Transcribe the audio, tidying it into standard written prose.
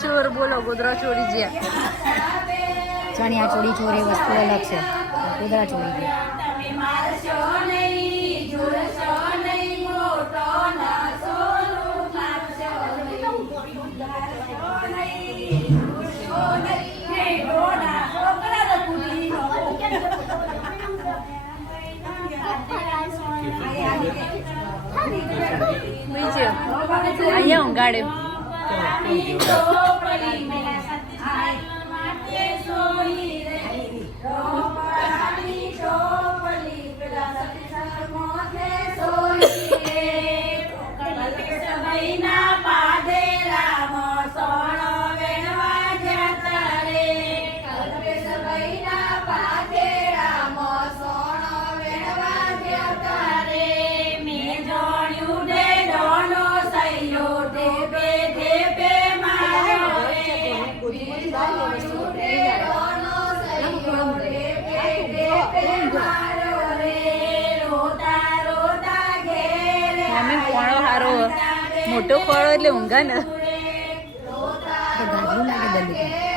ચોર બોલો ગોદરા ચોરી જ્યાં ચણિયા ચોળી ચોરી વસ્તુ અલગ છે ગોદરા ચોળી છે અહીંયા ઊંઘાડે મમ્મી કોણો હારો મોટો ખોળો એટલે ઊંઘા ને ગાજરું લાગે દલી